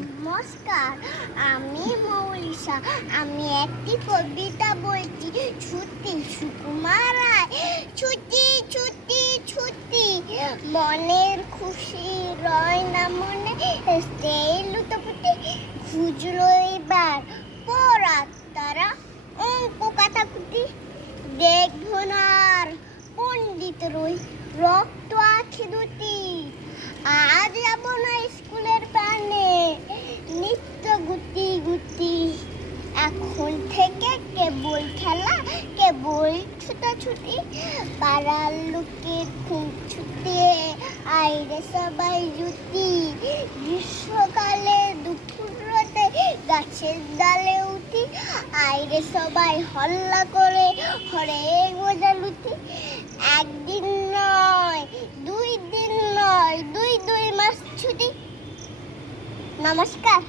নমস্কার, আমি মৌলিসা। আমি একটি কবিতা বলছি। ছুটি সুকুমার রায়, ছুটি ছুটি ছুটি, মনের খুশি রয় না মনে, সেই লুটোপুটি খুঁজলো এবার পড়ার তারা অঙ্ক কাটাকুটি। দেখবো না আর পণ্ডিত রই রক্ত আঁখি দুটি, আজ যাব না স্কুলের পানে নিত্য গুটি গুটি। এখন থেকে কেবল খেলা, কেবল ছুটাছুটি, পাড়ার লোকের খুব ছুটিয়ে আইরে সবাই জুটি। গ্রীষ্মকালে দুপুর রাতে গাছের ডালে উঠি, আইরে সবাই হল্লা করে হরে মজা লুটি। একদিন নয়, 2 দিন নয়, 2 মাস ছুটি। নমস্কার।